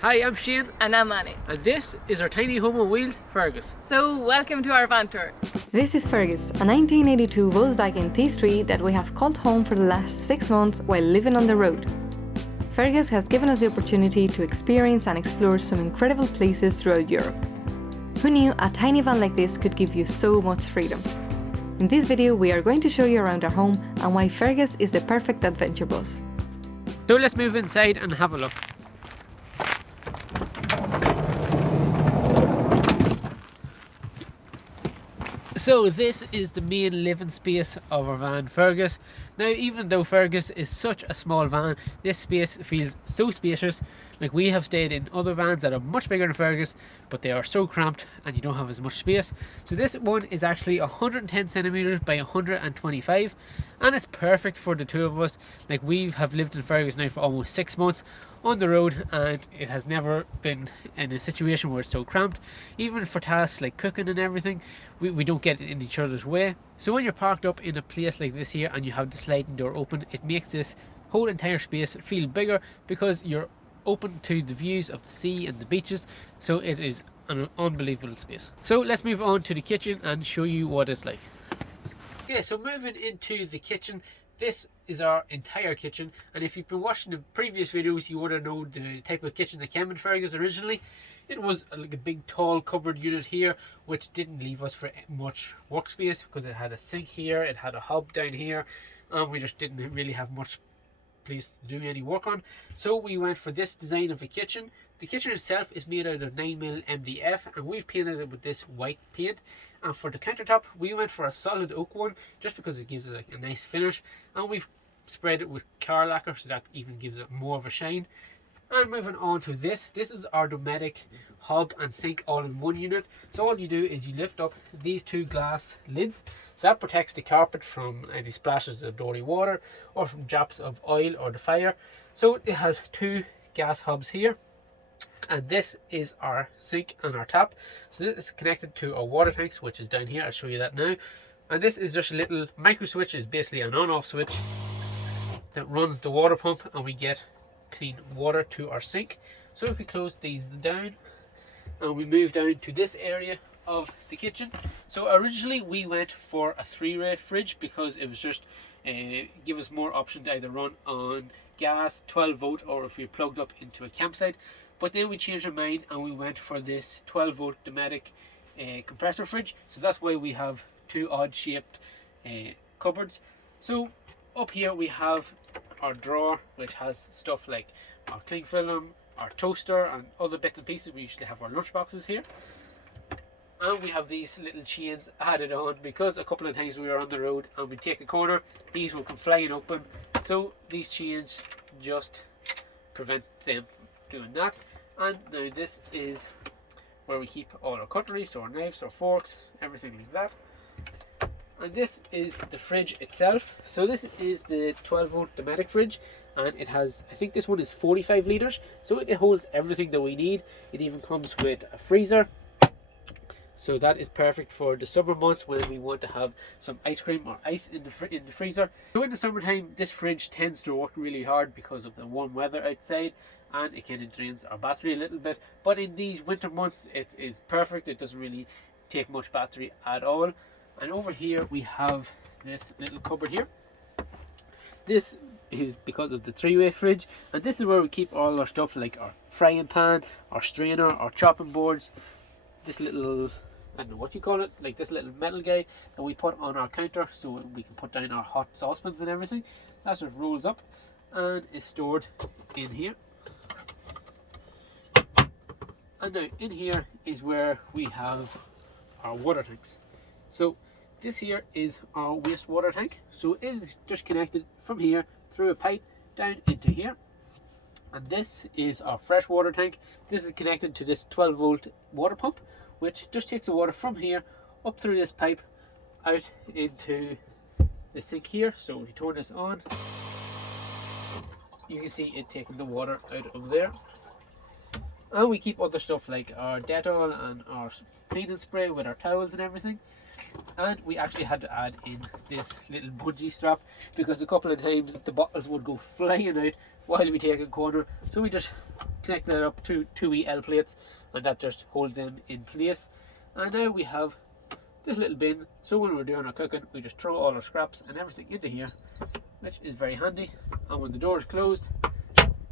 Hi, I'm Shane. And I'm Annie. And this is our tiny home on wheels, Fergus. So, welcome to our van tour. This is Fergus, a 1982 Volkswagen T3 that we have called home for the last 6 months while living on the road. Fergus has given us the opportunity to experience and explore some incredible places throughout Europe. Who knew a tiny van like this could give you so much freedom? In this video, we are going to show you around our home and why Fergus is the perfect adventure bus. So let's move inside and have a look. So this is the main living space of our van, Fergus. Now, even though Fergus is such a small van, this space feels so spacious. Like, we have stayed in other vans that are much bigger than Fergus, but they are so cramped and you don't have as much space. So this one is actually 110 centimeters by 125, and it's perfect for the two of us. Like, we have lived in Fergus now for almost 6 months on the road, and it has never been in a situation where it's so cramped. Even for tasks like cooking and everything, we don't get in each other's way. So when you're parked up in a place like this here and you have the sliding door open, it makes this whole entire space feel bigger because you're open to the views of the sea and the beaches. So it is an unbelievable space. So let's move on to the kitchen and show you what it's like. Okay, so moving into the kitchen, this is our entire kitchen, and if you've been watching the previous videos, you would have known the type of kitchen that came in Fergus originally. It was like a big tall cupboard unit here, which didn't leave us for much workspace because it had a sink here, it had a hob down here, and we just didn't really have much place to do any work on. So we went for this design of a kitchen. The kitchen itself is made out of 9mm MDF, and we've painted it with this white paint. And for the countertop, we went for a solid oak one just because it gives it like a nice finish, and we've spread it with car lacquer so that even gives it more of a shine. And moving on to this is our Dometic hob and sink all in one unit. So all you do is you lift up these two glass lids, so that protects the carpet from any splashes of dirty water or from drops of oil or the fire. So it has two gas hobs here, and this is our sink and our tap. So this is connected to our water tanks, which is down here. I'll show you that now. And this is just a little micro switch, is basically an on-off switch that runs the water pump, and we get clean water to our sink. So if we close these down and we move down to this area of the kitchen, so originally we went for a 3-way fridge because it was just give us more option to either run on gas, 12 volt, or if we plugged up into a campsite. But then we changed our mind and we went for this 12 volt Dometic compressor fridge. So that's why we have two odd shaped cupboards. So up here we have our drawer, which has stuff like our cling film, our toaster, and other bits and pieces. We usually have our lunch boxes here. And we have these little chains added on because a couple of times we were on the road and we take a corner, these will come flying open. So these chains just prevent them doing that. And now this is where we keep all our cutlery, so our knives, our forks, everything like that. And this is the fridge itself. So this is the 12 volt Dometic fridge, and it has, I think this one is 45 litres, so it holds everything that we need. It even comes with a freezer, so that is perfect for the summer months when we want to have some ice cream or ice in the freezer. So in the summertime, this fridge tends to work really hard because of the warm weather outside, and it kind of drains our battery a little bit. But in these winter months, it is perfect. It doesn't really take much battery at all. And over here we have this little cupboard here. This is because of the 3-way fridge, and this is where we keep all our stuff like our frying pan, our strainer, our chopping boards, this little, I don't know what you call it, like this little metal guy that we put on our counter so we can put down our hot saucepans and everything. That just rolls up and is stored in here. And now in here is where we have our water tanks. So this here is our wastewater tank. So it is just connected from here through a pipe down into here. And this is our fresh water tank. This is connected to this 12 volt water pump, which just takes the water from here up through this pipe out into the sink here. So if you turn this on, you can see it taking the water out of there. And we keep other stuff like our Dettol and our cleaning spray with our towels and everything. And we actually had to add in this little bungee strap because a couple of times the bottles would go flying out while we take a corner. So we just connect that up to two wee L plates, and that just holds them in place. And now we have this little bin, so when we're doing our cooking, we just throw all our scraps and everything into here, which is very handy. And when the door is closed,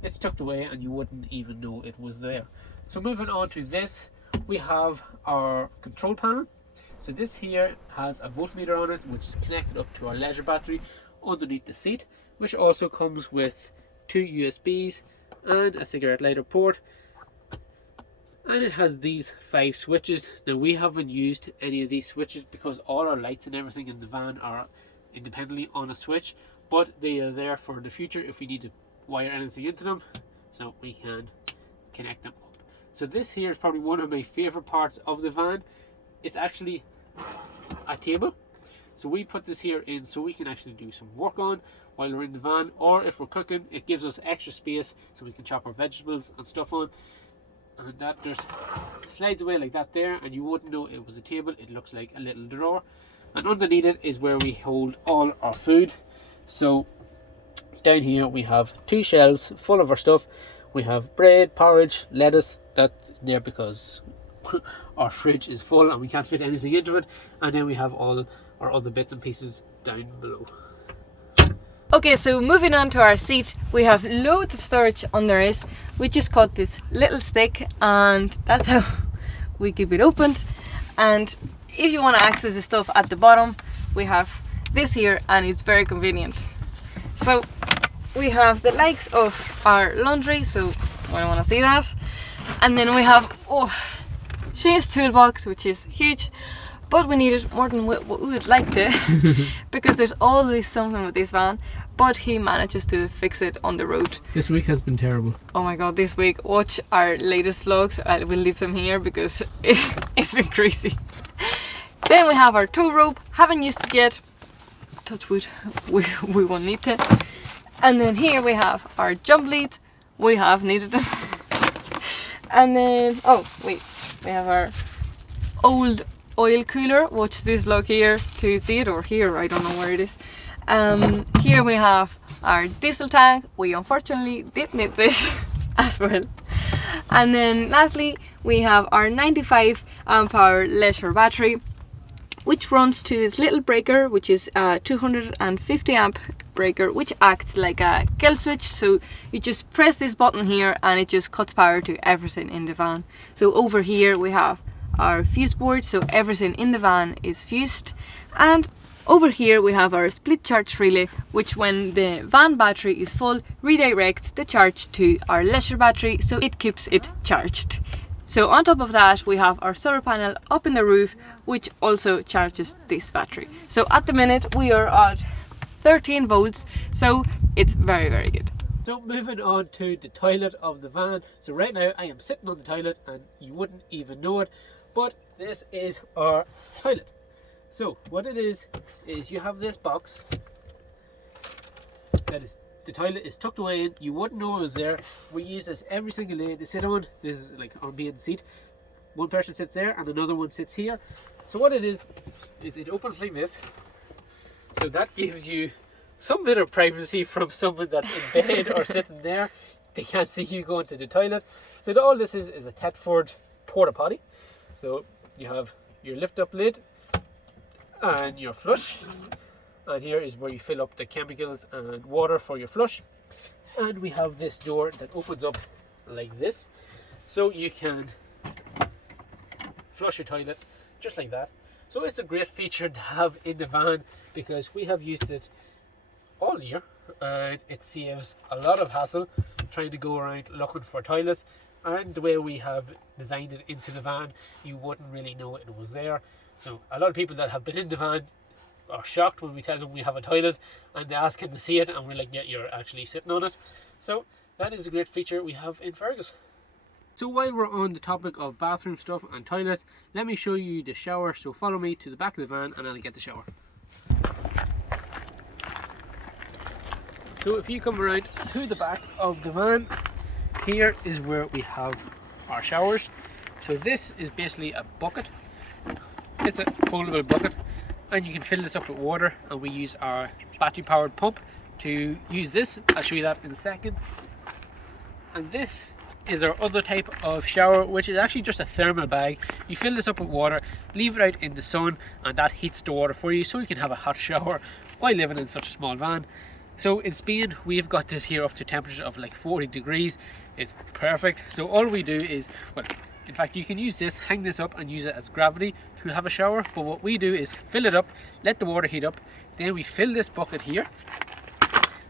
it's tucked away and you wouldn't even know it was there. So moving on to this, we have our control panel. So this here has a voltmeter on it, which is connected up to our leisure battery underneath the seat, which also comes with two USBs and a cigarette lighter port. And it has these 5 switches. Now we haven't used any of these switches because all our lights and everything in the van are independently on a switch, but they are there for the future if we need to wire anything into them, so we can connect them up. So this here is probably one of my favorite parts of the van. It's actually a table, so we put this here in so we can actually do some work on while we're in the van, or if we're cooking, it gives us extra space so we can chop our vegetables and stuff on. And that just slides away like that there, and you wouldn't know it was a table. It looks like a little drawer, and underneath it is where we hold all our food. So down here we have 2 shelves full of our stuff. We have bread, porridge, lettuce. That's there because our fridge is full and we can't fit anything into it. And then we have all our other bits and pieces down below. Okay, so moving on to our seat, we have loads of storage under it. We just got this little stick and that's how we keep it opened. And if you want to access the stuff at the bottom, we have this here and it's very convenient. So we have the likes of our laundry, so I don't want to see that. And then we have Shane's toolbox, which is huge, but we need it more than what we would like to because there's always something with this van, but he manages to fix it on the road. This week has been terrible. Oh my god, this week, watch our latest vlogs. I will leave them here because it's been crazy. Then we have our tow rope, haven't used it yet, touch wood, we won't need to. And then here we have our jump leads, we have needed them. And then, we have our old oil cooler. Watch this vlog here to see it, or here, I don't know where it is. Here we have our diesel tank. We unfortunately did need this as well. And then lastly, we have our 95 amp hour leisure battery, which runs to this little breaker, which is a 250 amp breaker, which acts like a kill switch. So you just press this button here and it just cuts power to everything in the van. So over here we have our fuse board, so everything in the van is fused. And over here we have our split charge relay, which when the van battery is full, redirects the charge to our leisure battery, so it keeps it charged. So on top of that, we have our solar panel up in the roof, which also charges this battery. So at the minute we are at 13 volts, so it's very, very good. So moving on to the toilet of the van. So right now I am sitting on the toilet and you wouldn't even know it, but this is our toilet. So what it is you have this box that is, the toilet is tucked away in. You wouldn't know it was there. We use this every single day to sit on. This is like our main seat. One person sits there and another one sits here. So what it is it opens like this. So that gives you some bit of privacy from someone that's in bed or sitting there. They can't see you going to the toilet. So all this is a Thetford porta potty. So you have your lift up lid and your flush. And here is where you fill up the chemicals and water for your flush. And we have this door that opens up like this, so you can flush your toilet just like that. So it's a great feature to have in the van because we have used it all year and it saves a lot of hassle trying to go around looking for toilets. And the way we have designed it into the van, you wouldn't really know it was there. So a lot of people that have been in the van are shocked when we tell them we have a toilet and they ask him to see it and we're like, yeah, you're actually sitting on it. So that is a great feature we have in Fergus. So while we're on the topic of bathroom stuff and toilets, let me show you the shower. So follow me to the back of the van and I'll get the shower. So if you come around to the back of the van, here is where we have our showers. So this is basically a bucket. It's a foldable bucket. And you can fill this up with water, and we use our battery powered pump to use this. I'll show you that in a second. And this is our other type of shower, which is actually just a thermal bag. You fill this up with water, leave it out in the sun, and that heats the water for you so you can have a hot shower while living in such a small van. So in Spain we've got this here up to temperatures of like 40 degrees. It's perfect. So all we do is, well, in fact you can use this, hang this up and use it as gravity to have a shower. But what we do is fill it up, let the water heat up, then we fill this bucket here,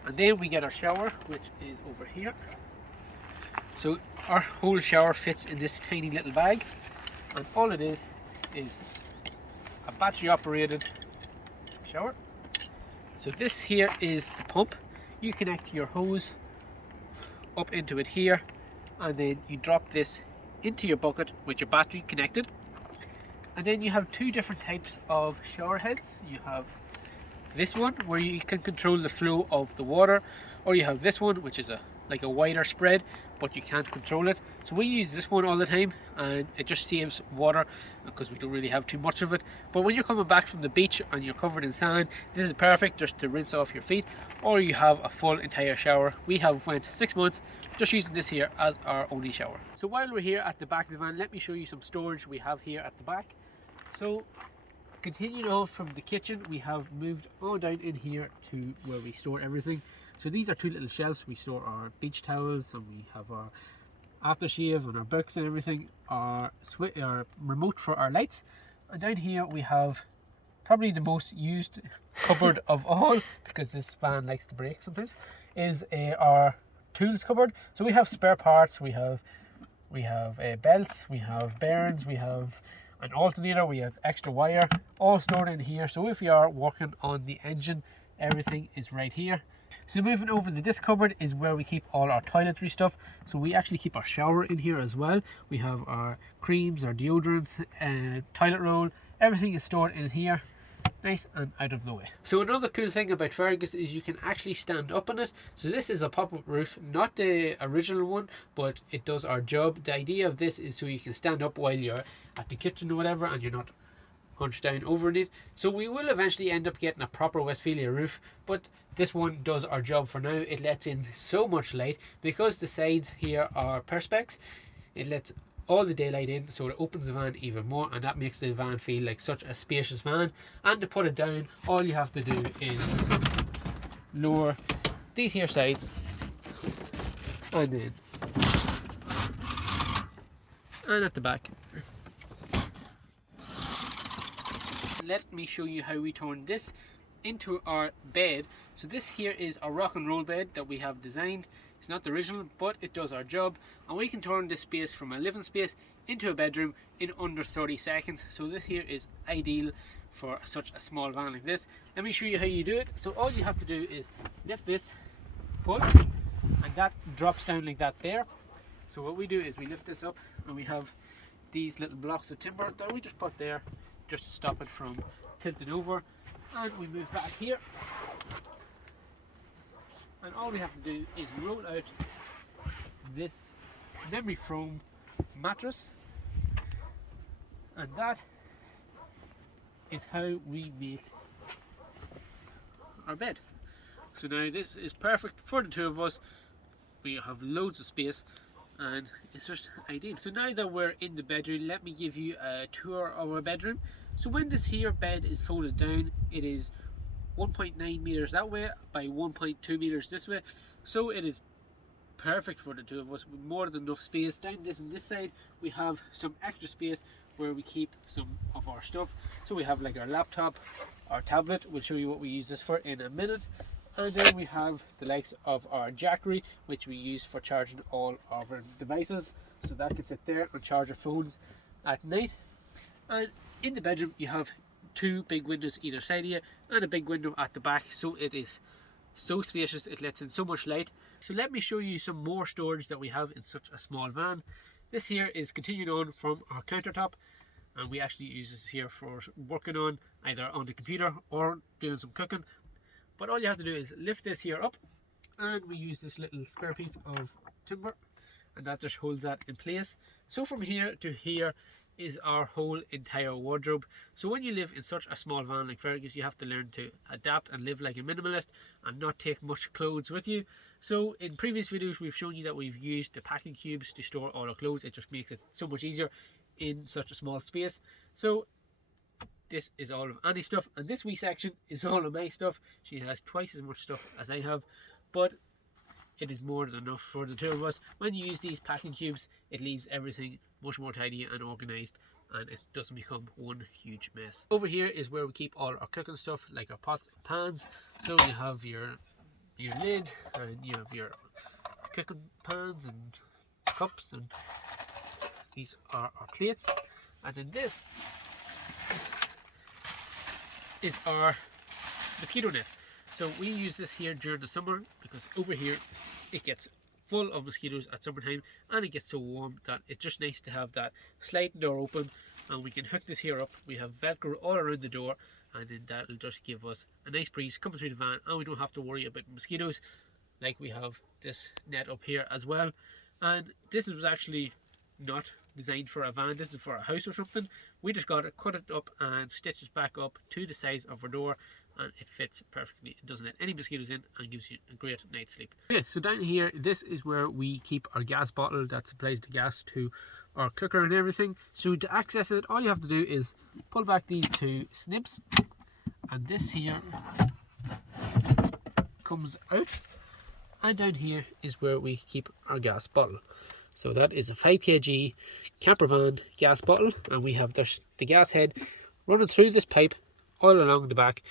and then we get our shower, which is over here. So our whole shower fits in this tiny little bag, and all it is a battery operated shower. So this here is the pump. You connect your hose up into it here, and then you drop this into your bucket with your battery connected. And then you have two different types of shower heads. You have this one where you can control the flow of the water, or you have this one which is like a wider spread, but you can't control it. So we use this one all the time, and it just saves water because we don't really have too much of it. But when you're coming back from the beach and you're covered in sand, this is perfect just to rinse off your feet, or you have a full entire shower. We have went 6 months just using this here as our only shower. So while we're here at the back of the van, let me show you some storage we have here at the back. So continuing on from the kitchen, we have moved on down in here to where we store everything. So these are two little shelves. We store our beach towels, and we have our aftershave and our books and everything, our remote for our lights. And down here we have probably the most used cupboard of all, because this van likes to break sometimes, is our tools cupboard. So we have spare parts, we have belts, we have bearings, we have an alternator, we have extra wire, all stored in here. So if you are working on the engine, everything is right here. So moving over to this cupboard is where we keep all our toiletry stuff. So we actually keep our shower in here as well. We have our creams, our deodorants, toilet roll, everything is stored in here, nice and out of the way. So another cool thing about Fergus is you can actually stand up on it. So this is a pop-up roof, not the original one, but it does our job. The idea of this is so you can stand up while you're at the kitchen or whatever, and you're not hunched down over it. So we will eventually end up getting a proper 𝗏𝗏𝗡 roof, but this one does our job for now. It lets in so much light because the sides here are perspex. It lets all the daylight in, so it opens the van even more, and that makes the van feel like such a spacious van. And to put it down, all you have to do is lower these here sides, and then at the back. Let me show you how we turn this into our bed. So this here is a rock and roll bed that we have designed. It's not the original, but it does our job, and we can turn this space from a living space into a bedroom in under 30 seconds. So this here is ideal for such a small van like this. Let me show you how you do it. So all you have to do is lift this, pull, and that drops down like that there. So what we do is we lift this up, and we have these little blocks of timber that we just put there just to stop it from tilting over. And we move back here, and all we have to do is roll out this memory foam mattress, and that is how we make our bed. So now this is perfect for the two of us. We have loads of space, and it's just ideal. So now that we're in the bedroom, let me give you a tour of our bedroom. So when this here bed is folded down, it is 1.9 meters that way by 1.2 meters this way. So it is perfect for the two of us with more than enough space. Down this and this side, we have some extra space where we keep some of our stuff. So we have like our laptop, our tablet. We'll show you what we use this for in a minute. And then we have the likes of our jackery, which we use for charging all of our devices. So that can sit there and charge our phones at night. And in the bedroom you have two big windows either side of you, and a big window at the back, so it is so spacious, it lets in so much light. So let me show you some more storage that we have in such a small van. This here is continuing on from our countertop, and we actually use this here for working on either on the computer or doing some cooking. But all you have to do is lift this here up, and we use this little spare piece of timber, and that just holds that in place. So from here to here is our whole entire wardrobe. So when you live in such a small van like Fergus, you have to learn to adapt and live like a minimalist and not take much clothes with you. So in previous videos we've shown you that we've used the packing cubes to store all our clothes. It just makes it so much easier in such a small space. So this is all of Annie's stuff, and this wee section is all of my stuff. She has twice as much stuff as I have, but it is more than enough for the two of us. When you use these packing cubes, it leaves everything much more tidy and organised, and it doesn't become one huge mess. Over here is where we keep all our cooking stuff, like our pots and pans. So you have your lid, and you have your cooking pans and cups, and these are our plates. And then this is our mosquito net. So we use this here during the summer because over here it gets full of mosquitoes at summertime, and it gets so warm that it's just nice to have that sliding door open, and we can hook this here up. We have Velcro all around the door, and then that'll just give us a nice breeze coming through the van, and we don't have to worry about mosquitoes. Like, we have this net up here as well, and this was actually not designed for a van. This is for a house or something. We just got it, cut it up and stitched it back up to the size of our door, and it fits perfectly. It doesn't let any mosquitoes in and gives you a great night's sleep. Okay, so down here, this is where we keep our gas bottle that supplies the gas to our cooker and everything. So to access it, all you have to do is pull back these two snips, and this here comes out, and down here is where we keep our gas bottle. So that is a 5 kg camper van gas bottle, and we have the gas head running through this pipe all along the back,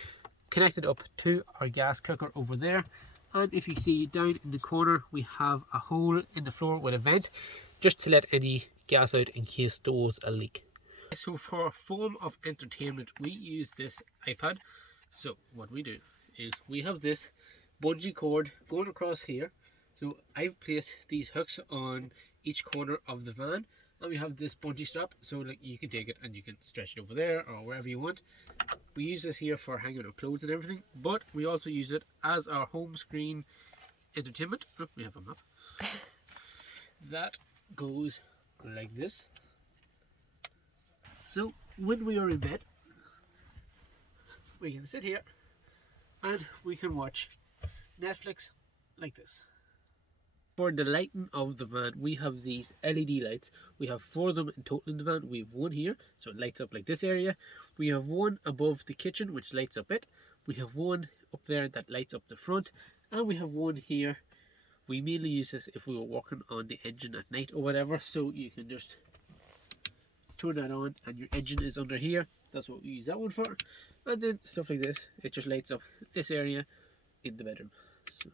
connected up to our gas cooker over there. And if you see down in the corner, we have a hole in the floor with a vent just to let any gas out in case there was a leak. So for a form of entertainment, we use this iPad. So what we do is we have this bungee cord going across here. So I've placed these hooks on each corner of the van, and we have this bungee strap, so like you can take it and you can stretch it over there or wherever you want. We use this here for hanging our clothes and everything, but we also use it as our home screen entertainment. Oh, we have a map. That goes like this. So when we are in bed, we can sit here and we can watch Netflix like this. For the lighting of the van, we have these LED lights. We have 4 of them in total in the van. We have one here, so it lights up like this area. We have one above the kitchen, which lights up it. We have one up there that lights up the front. And we have one here. We mainly use this if we were working on the engine at night or whatever. So you can just turn that on and your engine is under here. That's what we use that one for. And then stuff like this, it just lights up this area in the bedroom. So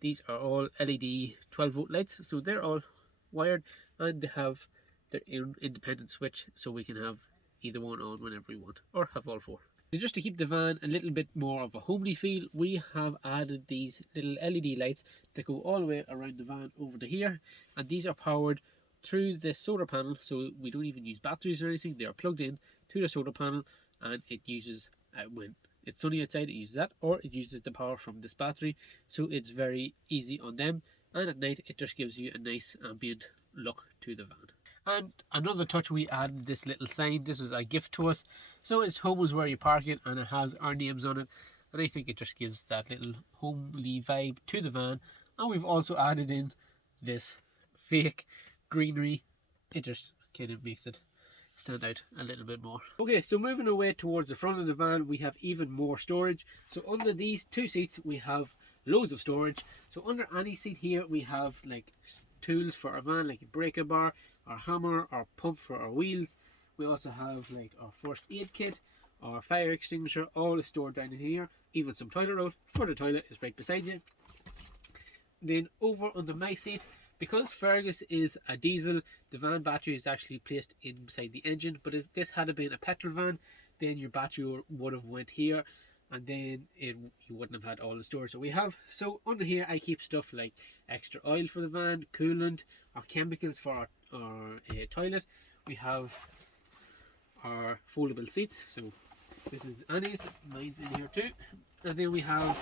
these are all LED 12 volt lights, so they're all wired, and they have their own independent switch, so we can have either one on whenever we want, or have all 4. So just to keep the van a little bit more of a homely feel, we have added these little LED lights that go all the way around the van over to here, and these are powered through the solar panel, so we don't even use batteries or anything. They are plugged in to the solar panel, and it uses when it's sunny outside, it uses that, or it uses the power from this battery, so it's very easy on them. And at night it just gives you a nice ambient look to the van. And another touch, we added this little sign. This was a gift to us, so it's home is where you park it, and it has our names on it, and I think it just gives that little homely vibe to the van. And we've also added in this fake greenery. It just kind of makes it stand out a little bit more. Okay, so moving away towards the front of the van, we have even more storage. So under these 2 seats we have loads of storage. So under any seat here we have like tools for our van, like a breaker bar, our hammer, our pump for our wheels. We also have like our first aid kit, our fire extinguisher, all is stored down in here. Even some toilet roll for the toilet is right beside you. Then over under my seat, because Fergus is a diesel, the van battery is actually placed inside the engine. But if this had been a petrol van, then your battery would have went here, and then you wouldn't have had all the storage that we have. So under here I keep stuff like extra oil for the van, coolant, our chemicals for our toilet. We have our foldable seats, so this is Annie's, mine's in here too. And then we have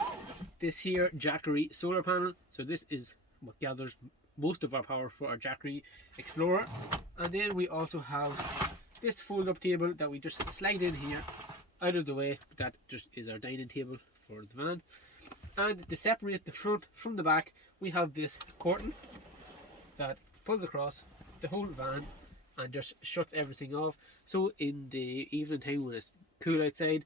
this here Jackery solar panel. So this is what gathers most of our power for our Jackery Explorer. And then we also have this fold-up table that we just slide in here out of the way. That just is our dining table for the van. And to separate the front from the back, we have this curtain that pulls across the whole van and just shuts everything off. So in the evening time when it's cool outside,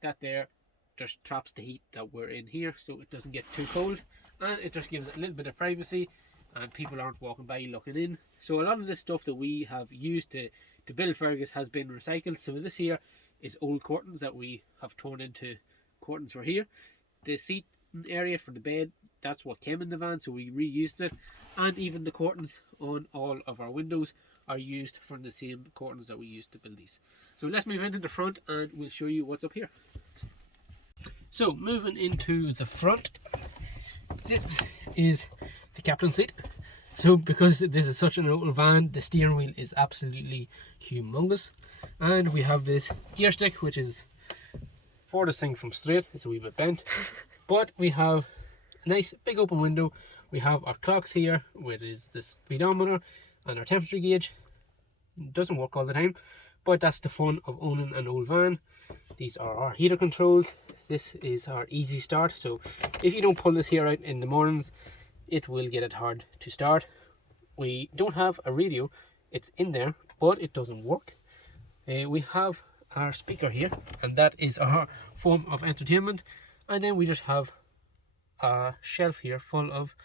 that there just traps the heat that we're in here, so it doesn't get too cold, and it just gives it a little bit of privacy and people aren't walking by looking in. So a lot of the stuff that we have used to build Fergus has been recycled. So this here is old curtains that we have torn into curtains for here. The seat area for the bed, that's what came in the van, so we reused it. And even the curtains on all of our windows are used from the same curtains that we used to build these. So let's move into the front and we'll show you what's up here. So moving into the front, this is the captain's seat. So because this is such an old van, the steering wheel is absolutely humongous. And we have this gear stick, which is for this thing from straight. It's a wee bit bent. But we have a nice big open window. We have our clocks here, which is the speedometer and our temperature gauge. It doesn't work all the time, but that's the fun of owning an old van. These are our heater controls. This is our easy start. So if you don't pull this here out in the mornings, it will get it hard to start. We don't have a radio. It's in there, but it doesn't work. We have our speaker here, and that is our form of entertainment. And then we just have a shelf here full of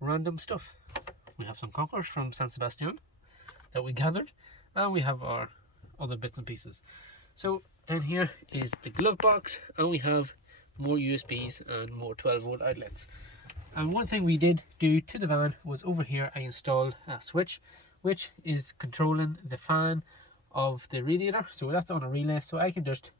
random stuff. We have some conkers from San Sebastian that we gathered, and we have our other bits and pieces. So down here is the glove box, and we have more USBs and more 12-volt outlets. And one thing we did do to the van was over here I installed a switch which is controlling the fan of the radiator. So that's on a relay, so I can just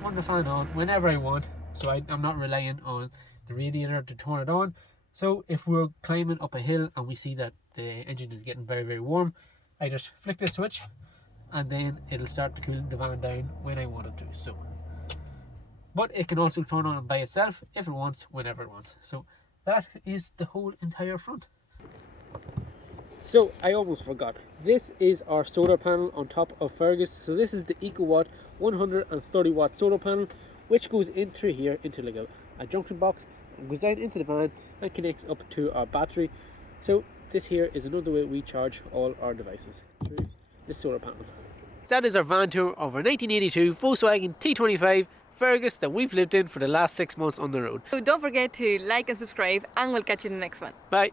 turn the fan on whenever I want. So I'm not relying on the radiator to turn it on. So if we're climbing up a hill and we see that the engine is getting very warm, I just flick the switch and then it'll start to cool the van down when I want it to. So, but it can also turn on by itself if it wants, whenever it wants. So that is the whole entire front. So I almost forgot, this is our solar panel on top of Fergus. So this is the EcoWatt 130 watt solar panel, which goes in through here into like a junction box and goes down into the van and connects up to our battery. So this here is another way we charge all our devices, through this solar panel. That is our van tour of our 1982 Volkswagen T25 Fergus that we've lived in for the last 6 months on the road. So don't forget to like and subscribe, and we'll catch you in the next one. Bye.